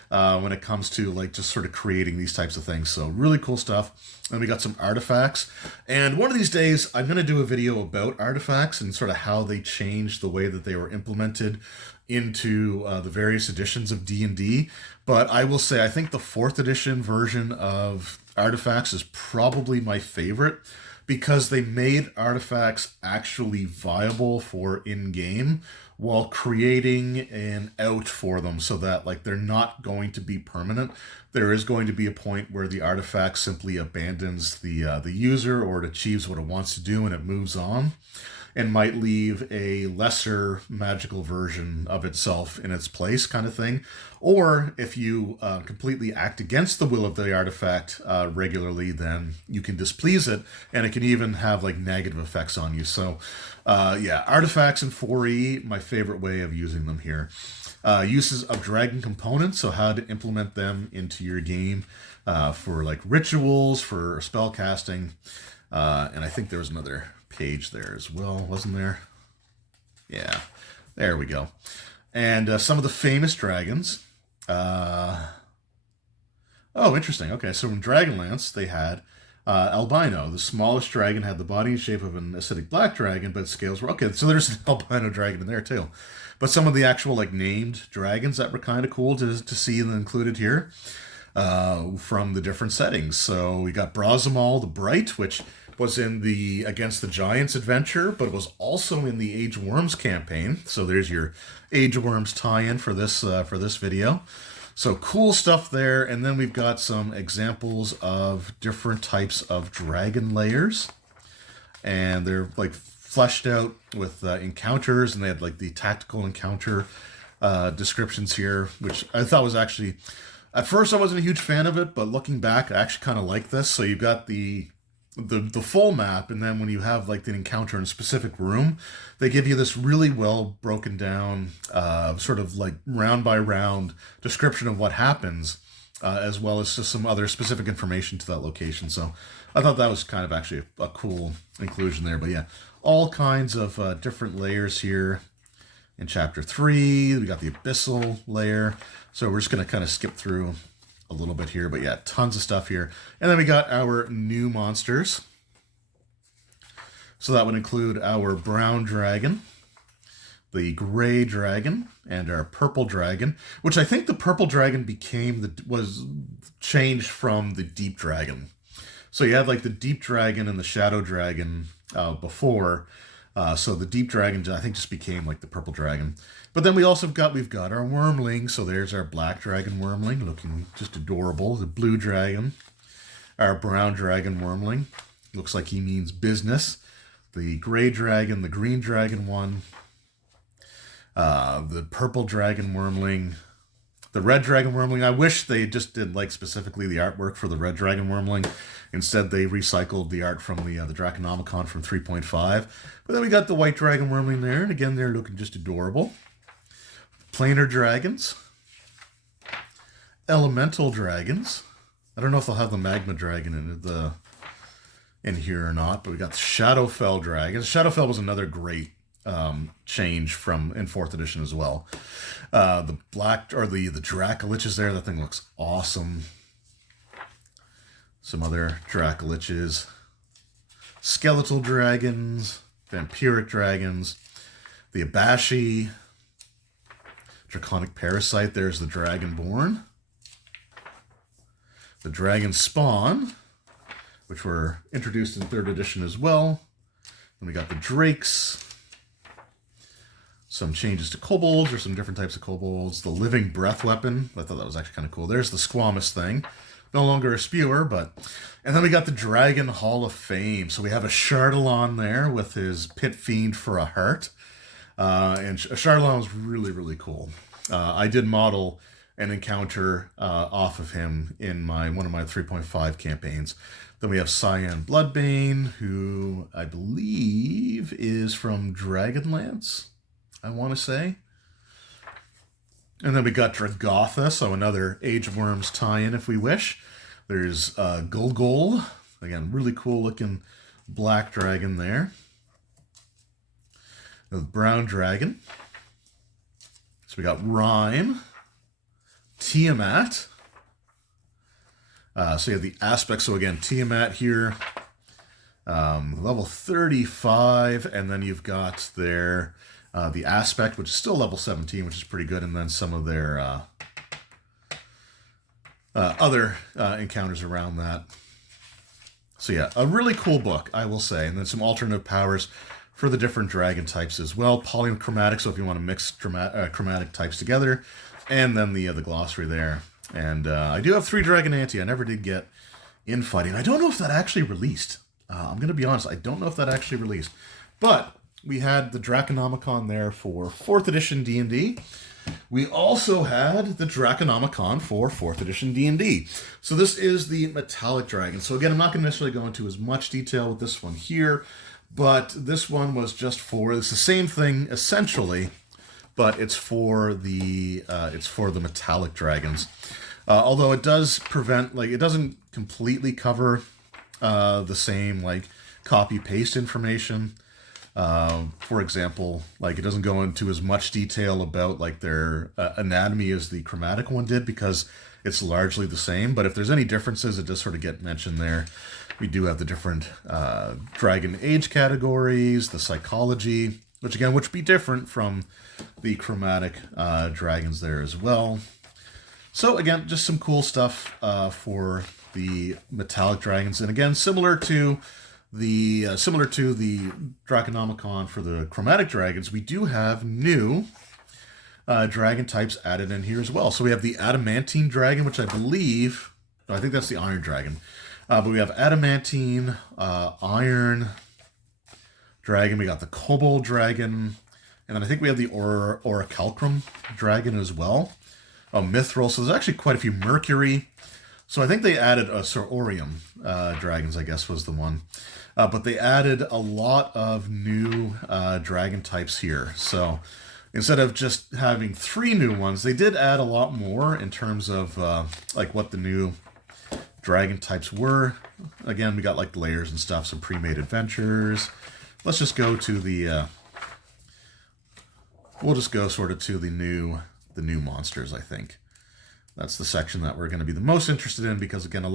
when it comes to like just sort of creating these types of things. So really cool stuff. And we got some artifacts. And one of these days, I'm going to do a video about artifacts and sort of how they changed the way that they were implemented into the various editions of D&D. But I will say, I think the 4th edition version of artifacts is probably my favorite, because they made artifacts actually viable for in-game while creating an out for them, so that like they're not going to be permanent. There is going to be a point where the artifact simply abandons the user, or it achieves what it wants to do and it moves on, and might leave a lesser magical version of itself in its place, kind of thing. Or if you completely act against the will of the artifact regularly, then you can displease it, and it can even have like negative effects on you. So yeah, artifacts in 4E, my favorite way of using them here. Uses of dragon components, so how to implement them into your game for like rituals, for spell casting, and I think there was another page there as well, wasn't there? Yeah, there we go. And some of the famous dragons. Oh, interesting. Okay, so in Dragonlance, they had albino. The smallest dragon had the body and shape of an acidic black dragon, but scales were... Okay, so there's an albino dragon in there, too. But some of the actual, like, named dragons that were kind of cool to see and included here from the different settings. So we got Brazimal the Bright, which was in the Against the Giants adventure, but it was also in the Age Worms campaign. So there's your Age Worms tie-in for this video. So cool stuff there. And then we've got some examples of different types of dragon layers, and they're like fleshed out with encounters, and they had like the tactical encounter descriptions here, which I thought was actually, at first I wasn't a huge fan of it, but looking back, I actually kind of like this. So you've got the full map, and then when you have like the encounter in a specific room, they give you this really well broken down sort of like round by round description of what happens, as well as just some other specific information to that location. So I thought that was kind of actually a cool inclusion there. But yeah, all kinds of different layers here. In chapter 3 we got the abyssal layer, so we're just going to kind of skip through a little bit here, but yeah, tons of stuff here. And then we got our new monsters. So that would include our brown dragon, the gray dragon, and our purple dragon, which I think the purple dragon was changed from the deep dragon. So you had like the deep dragon and the shadow dragon before. So the deep dragon, I think, just became like the purple dragon. But then we've got our wormling. So there's our black dragon wormling, looking just adorable. The blue dragon, our brown dragon wormling, looks like he means business. The gray dragon, the green dragon one, the purple dragon wormling, the red dragon wormling. I wish they just did like specifically the artwork for the red dragon wormling. Instead, they recycled the art from the Draconomicon from 3.5. But then we got the white dragon wormling there, and again, they're looking just adorable. Planar dragons, elemental dragons. I don't know if they'll have the magma dragon in here or not, but we got the Shadowfell dragons. Shadowfell was another great change from in 4th edition as well. The black, or the Dracoliches there, that thing looks awesome. Some other Dracoliches, skeletal dragons, vampiric dragons, the Abashi, draconic parasite. There's the Dragonborn, the Dragon Spawn, which were introduced in 3rd edition as well. Then we got the Drakes, some changes to kobolds, or some different types of kobolds. The living breath weapon, I thought that was actually kind of cool. There's the Squamous thing. No longer a spewer, but... And then we got the Dragon Hall of Fame. So we have a Chardalon there with his pit fiend for a heart. And Chardalon was really, really cool. I did model an encounter off of him in one of my 3.5 campaigns. Then we have Cyan Bloodbane, who I believe is from Dragonlance, I want to say. And then we got Dragotha, so another Age of Worms tie-in if we wish. There's Gulgul, again, really cool looking black dragon there. The brown dragon. So we got Rhyme, Tiamat. So you have the aspect. So again, Tiamat here, level 35, and then you've got their the aspect, which is still level 17, which is pretty good, and then some of their other encounters around that. So yeah, a really cool book, I will say, and then some alternative powers for the different dragon types as well. Polychromatic, so if you want to mix chromatic types together, and then the glossary there. And I do have 3 Dragonanti. I never did get infighting. I don't know if that actually released. I'm going to be honest, I don't know if that actually released. But we had the Draconomicon there for 4th edition D&D. We also had the Draconomicon for 4th edition D&D. So this is the Metallic Dragon. So again, I'm not going to necessarily go into as much detail with this one here, but this one was just for, it's the same thing essentially, but it's for the Metallic Dragons. Although it does prevent, like, it doesn't completely cover the same, like, copy-paste information. For example, like, it doesn't go into as much detail about, like, their anatomy as the chromatic one did, because it's largely the same. But if there's any differences, it does sort of get mentioned there. We do have the different dragon age categories, the psychology, which would be different from the chromatic dragons there as well. So again, just some cool stuff for the metallic dragons, and again, similar to the Draconomicon for the chromatic dragons, we do have new dragon types added in here as well. So we have the adamantine dragon, which I think that's the iron dragon. But we have adamantine, iron dragon. We got the kobold dragon, and then I think we have the orichalcum dragon as well. Mithril. So there's actually quite a few mercury. So I think they added Sororium dragons, I guess was the one. But they added a lot of new dragon types here. So instead of just having 3 new ones, they did add a lot more in terms of like what the new dragon types were. Again, we got like layers and stuff, some pre-made adventures. Let's just go to the we'll just go sort of to the new monsters. I think that's the section that we're going to be the most interested in, because again,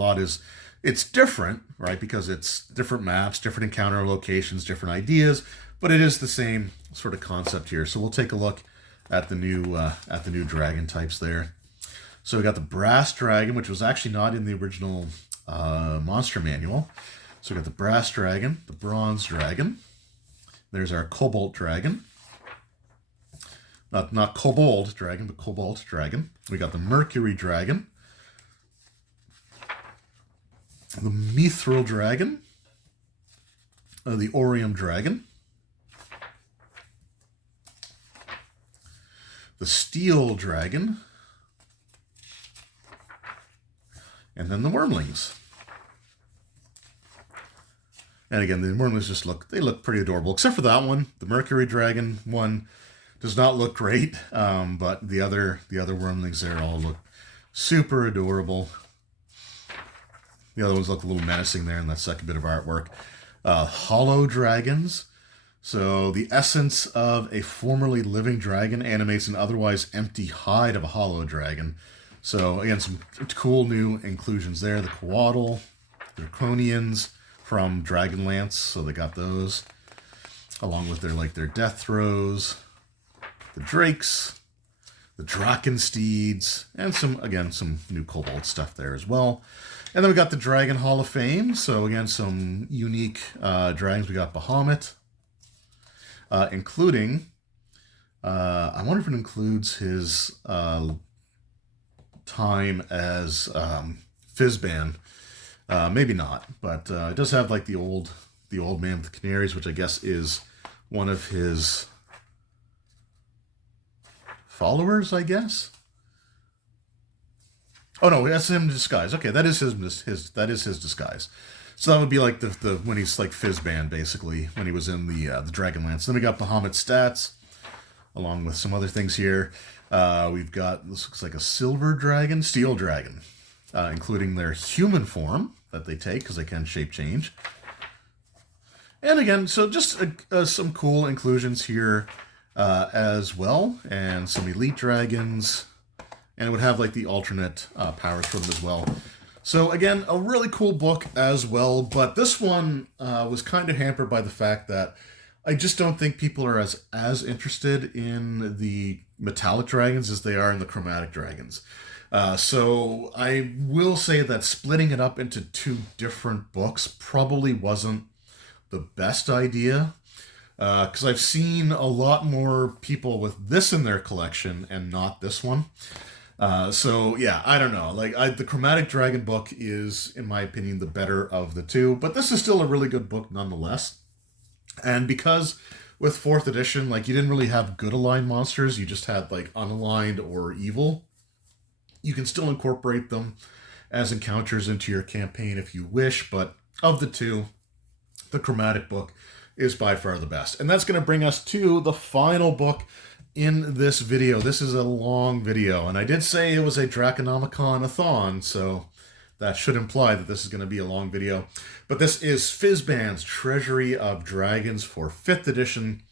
it's different, right? Because it's different maps, different encounter locations, different ideas, but it is the same sort of concept here. So we'll take a look at the new dragon types there. So we got the brass dragon, which was actually not in the original monster manual. So we got the brass dragon, the bronze dragon. There's our cobalt dragon. Not kobold dragon, but cobalt dragon. We got the mercury dragon, the mithril dragon, the orium dragon, the steel dragon, and then the wormlings. And again, the wormlings look pretty adorable, except for that one. The mercury dragon one does not look great, but the other wormlings there all look super adorable. The other ones look a little menacing there in that second bit of artwork. Hollow dragons. So the essence of a formerly living dragon animates an otherwise empty hide of a hollow dragon. So again, some cool new inclusions there. The Coatl, the Draconians from Dragonlance, so they got those, along with their death throws, the Drakes, the Drakensteeds, and some new Kobold stuff there as well. And then we got the Dragon Hall of Fame. So again, some unique dragons. We got Bahamut, including, I wonder if it includes his time as Fizban. Maybe not, but it does have like the old man with the canaries, which I guess is one of his followers, I guess. Oh no, that's him in disguise. Okay, that is his disguise. So that would be like the when he's like Fizban, basically, when he was in the Dragonlance. Then we got Bahamut's stats, along with some other things here. We've got, this looks like a silver dragon, steel dragon, including their human form that they take, because they can shape change. And again, so just some cool inclusions here as well, and some elite dragons, and it would have like the alternate powers for them as well. So again, a really cool book as well, but this one was kind of hampered by the fact that I just don't think people are as interested in the metallic dragons as they are in the chromatic dragons. So I will say that splitting it up into two different books probably wasn't the best idea, because I've seen a lot more people with this in their collection and not this one. So yeah, I don't know. The Chromatic Dragon book is, in my opinion, the better of the two, but this is still a really good book nonetheless. And because with fourth edition, like, you didn't really have good aligned monsters, you just had like unaligned or evil. You can still incorporate them as encounters into your campaign if you wish, but of the two, the Chromatic book is by far the best. And that's going to bring us to the final book in this video. This is a long video, and I did say it was a Draconomicon-a-thon, so that should imply that this is going to be a long video. But this is Fizban's Treasury of Dragons for 5th edition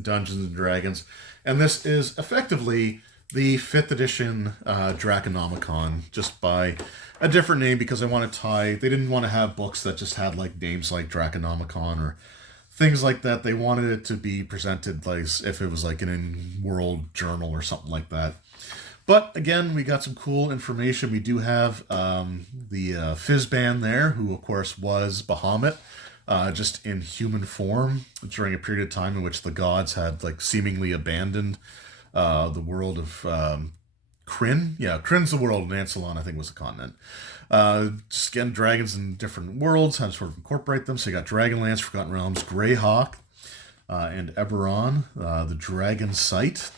Dungeons & Dragons. And this is effectively the 5th edition Draconomicon, just by a different name, because I want to tie... They didn't want to have books that just had like names like Draconomicon or things like that. They wanted it to be presented like if it was like an in-world journal or something like that. But again, we got some cool information. We do have the Fizban there, who of course was Bahamut, just in human form during a period of time in which the gods had like seemingly abandoned the world of Kryn. Yeah, Kryn's the world, and Ansalon, I think, was the continent. Just again, dragons in different worlds, how to sort of incorporate them. So you got Dragonlance, Forgotten Realms, Greyhawk, and Eberron, the Dragon Sight.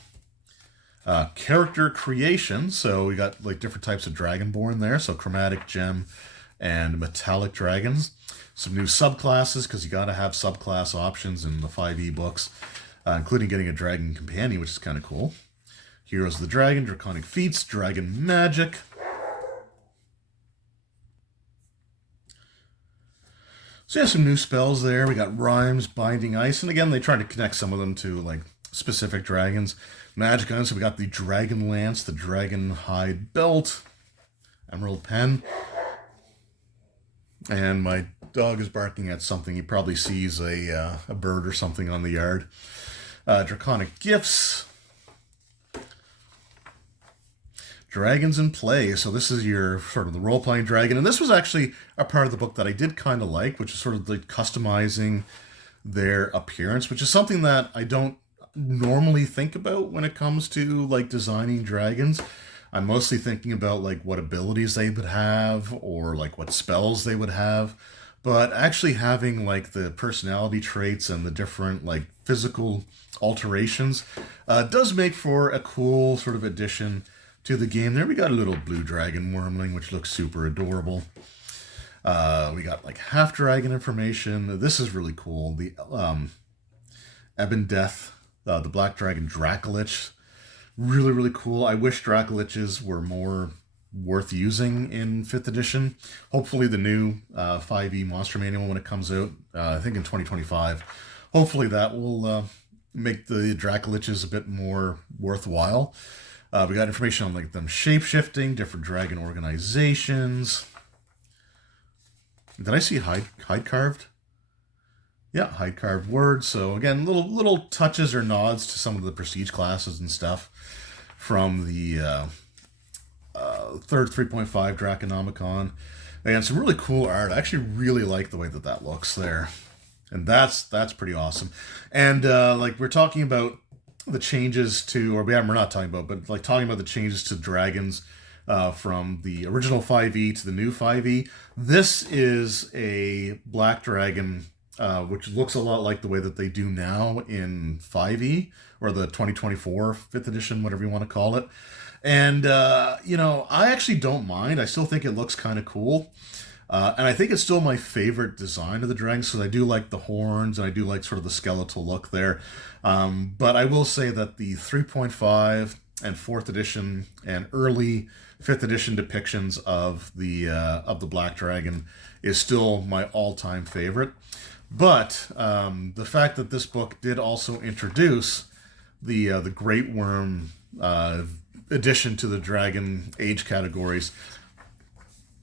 Character creation, so we got like different types of Dragonborn there, so chromatic, gem, and metallic dragons. Some new subclasses, because you got to have subclass options in the 5e books, including getting a dragon companion, which is kind of cool. Heroes of the Dragon, Draconic Feats, Dragon Magic. So yeah, some new spells there. We got Rhymes, Binding Ice, and again, they tried to connect some of them to like specific dragons. Magic items, so we got the Dragon Lance, the Dragon Hide Belt, Emerald Pen, and my dog is barking at something. He probably sees a bird or something on the yard. Draconic Gifts, Dragons in Play. So this is your sort of the role-playing dragon, and this was actually a part of the book that I did kind of like, which is sort of like customizing their appearance, which is something that I don't normally think about when it comes to like designing dragons. I'm mostly thinking about like what abilities they would have or like what spells they would have, but actually having like the personality traits and the different like physical alterations does make for a cool sort of addition to the game. There we got a little blue dragon wormling, which looks super adorable. We got like half dragon information. This is really cool. The Ebon Death, the Black Dragon Dracolich. Really, really cool. I wish Dracoliches were more worth using in 5th edition. Hopefully the new 5e Monster Manual, when it comes out, I think in 2025, hopefully that will make the Dracoliches a bit more worthwhile. We got information on like them shape-shifting, different dragon organizations. Did I see hide carved? Yeah, hide carved words. So again, little touches or nods to some of the prestige classes and stuff from the third 3.5 Draconomicon. Again, some really cool art. I actually really like the way that looks there, and that's pretty awesome. And like we're talking about the changes to, or we're not talking about, but like talking about the changes to dragons from the original 5e to the new 5e. This is a black dragon, which looks a lot like the way that they do now in 5e, or the 2024 5th edition, whatever you want to call it. And, I actually don't mind. I still think it looks kind of cool. And I think it's still my favorite design of the dragons, because I do like the horns, and I do like sort of the skeletal look there. But I will say that the 3.5 and 4th edition and early 5th edition depictions of the Black Dragon is still my all-time favorite. But the fact that this book did also introduce the Great Worm addition to the Dragon Age categories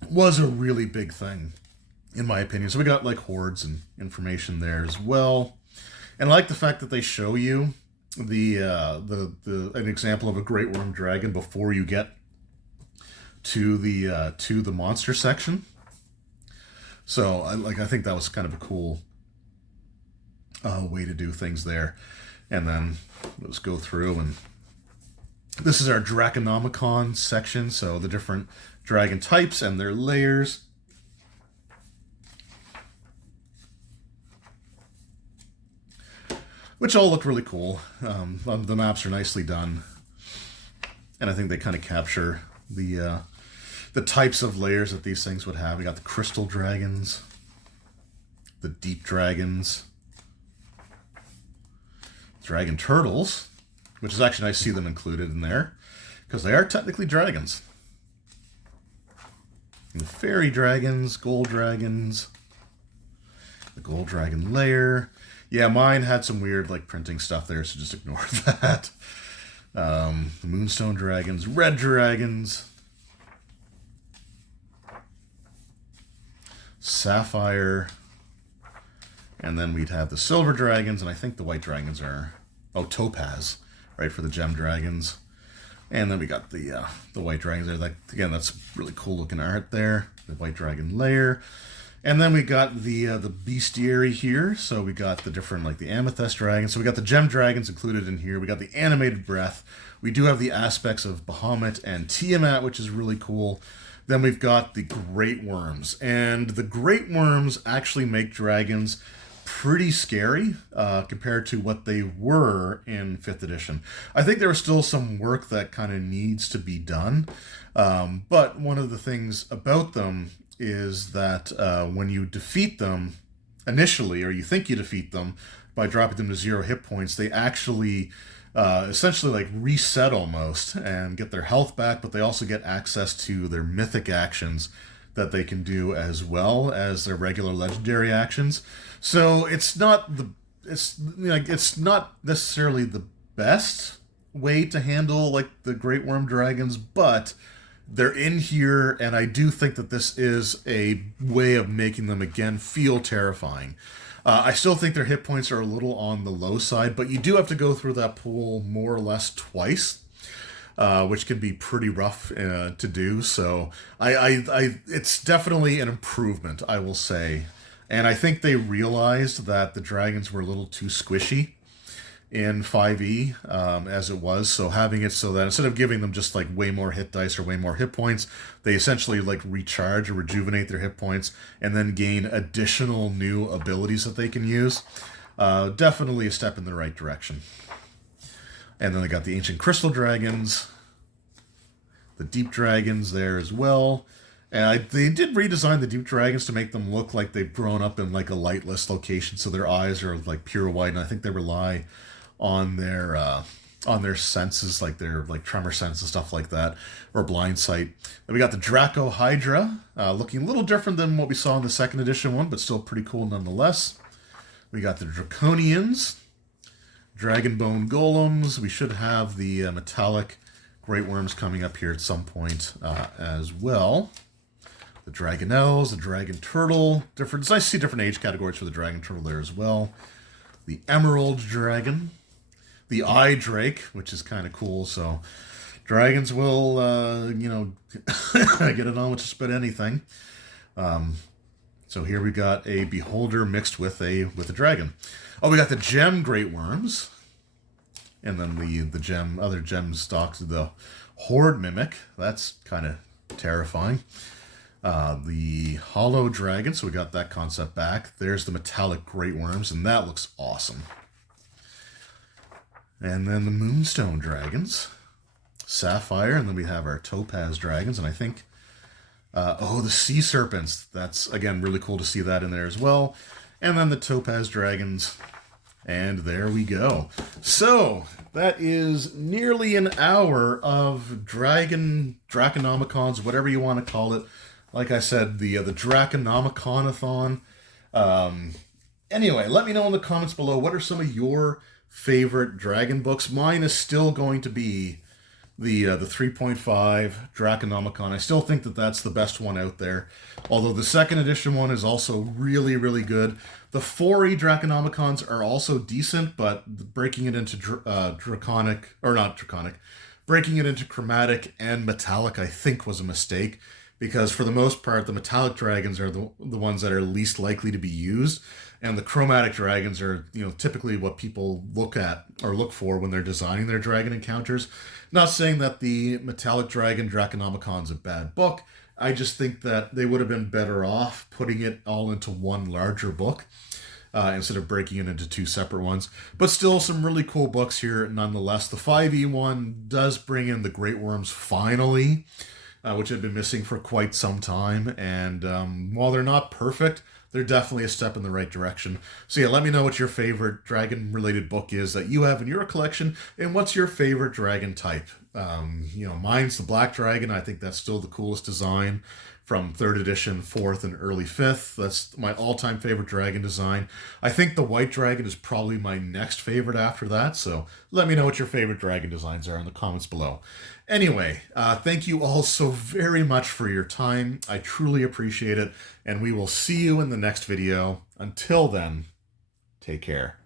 was a really big thing, in my opinion. So we got like hordes and information there as well, and I like the fact that they show you an example of a Great Worm dragon before you get to the monster section. So I think that was kind of a cool way to do things there. And then let's go through, and this is our Draconomicon section, so the different dragon types and their layers. Which all look really cool. The maps are nicely done. And I think they kind of capture the types of layers that these things would have. We got the crystal dragons, the deep dragons, dragon turtles, which is actually nice to see them included in there, because they are technically dragons. And the fairy dragons, gold dragons, the gold dragon layer. Yeah, mine had some weird like printing stuff there, so just ignore that. The moonstone dragons, red dragons, sapphire, and then we'd have the silver dragons, and I think the white dragons are topaz, right, for the gem dragons. And then we got the white dragons there. Like, again, that's really cool looking art there. The white dragon layer. And then we got the bestiary here. So we got the different, like the amethyst dragons. So we got the gem dragons included in here. We got the animated breath. We do have the aspects of Bahamut and Tiamat, which is really cool. Then we've got the great worms. And the great worms actually make dragons pretty scary compared to what they were in 5th edition. I think there was still some work that kind of needs to be done. But one of the things about them is that when you defeat them initially, or you think you defeat them by dropping them to 0 hit points, they actually essentially like reset almost and get their health back, but they also get access to their mythic actions that they can do as well as their regular legendary actions. So it's not necessarily the best way to handle like the Great Worm dragons, but they're in here, and I do think that this is a way of making them again feel terrifying. I still think their hit points are a little on the low side, but you do have to go through that pool more or less twice, which can be pretty rough to do. So it's definitely an improvement, I will say. And I think they realized that the dragons were a little too squishy in 5e as it was. So having it so that instead of giving them just like way more hit dice or way more hit points, they essentially like recharge or rejuvenate their hit points and then gain additional new abilities that they can use. Definitely a step in the right direction. And then they got the ancient crystal dragons, the deep dragons there as well. And they did redesign the deep dragons to make them look like they've grown up in like a lightless location, so their eyes are like pure white, and I think they rely on their senses, like their like tremor sense and stuff like that, or blind sight. Then we got the Draco Hydra, looking a little different than what we saw in the 2nd edition one, but still pretty cool nonetheless. We got the Draconians, Dragonbone Golems. We should have the metallic Great Worms coming up here at some point as well. The Dragonels, the Dragon Turtle. It's nice to see different age categories for the Dragon Turtle there as well. The Emerald Dragon. The Eye Drake, which is kind of cool. So dragons will, get it on with just about anything. So here we got a Beholder mixed with a dragon. Oh, we got the Gem Great Worms. And then the other gem stocks, the Horde Mimic. That's kind of terrifying. The Hollow Dragon, so we got that concept back. There's the Metallic Great Worms, and that looks awesome. And then the Moonstone Dragons, Sapphire, and then we have our Topaz Dragons, and I think, the Sea Serpents. That's, again, really cool to see that in there as well. And then the Topaz Dragons, and there we go. So, that is nearly an hour of Draconomicons, whatever you want to call it. Like I said, the Draconomicon-a-thon. Anyway, let me know in the comments below, what are some of your favorite dragon books? Mine is still going to be the 3.5 Draconomicon. I still think that that's the best one out there. Although the second edition one is also really, really good. The 4e Draconomicons are also decent, but breaking it into draconic, or not draconic, breaking it into chromatic and metallic, I think was a mistake. Because for the most part, the metallic dragons are the ones that are least likely to be used. And the chromatic dragons are, typically what people look at or look for when they're designing their dragon encounters. Not saying that the Metallic Dragon Draconomicon is a bad book. I just think that they would have been better off putting it all into one larger book instead of breaking it into two separate ones. But still, some really cool books here nonetheless. The 5e one does bring in the Great Worms finally, which had been missing for quite some time. And while they're not perfect, they're definitely a step in the right direction. So yeah, let me know what your favorite dragon-related book is that you have in your collection, and what's your favorite dragon type. Mine's the Black Dragon. I think that's still the coolest design from 3rd edition, 4th, and early 5th. That's my all-time favorite dragon design. I think the White Dragon is probably my next favorite after that, so let me know what your favorite dragon designs are in the comments below. Anyway, thank you all so very much for your time. I truly appreciate it, and we will see you in the next video. Until then, take care.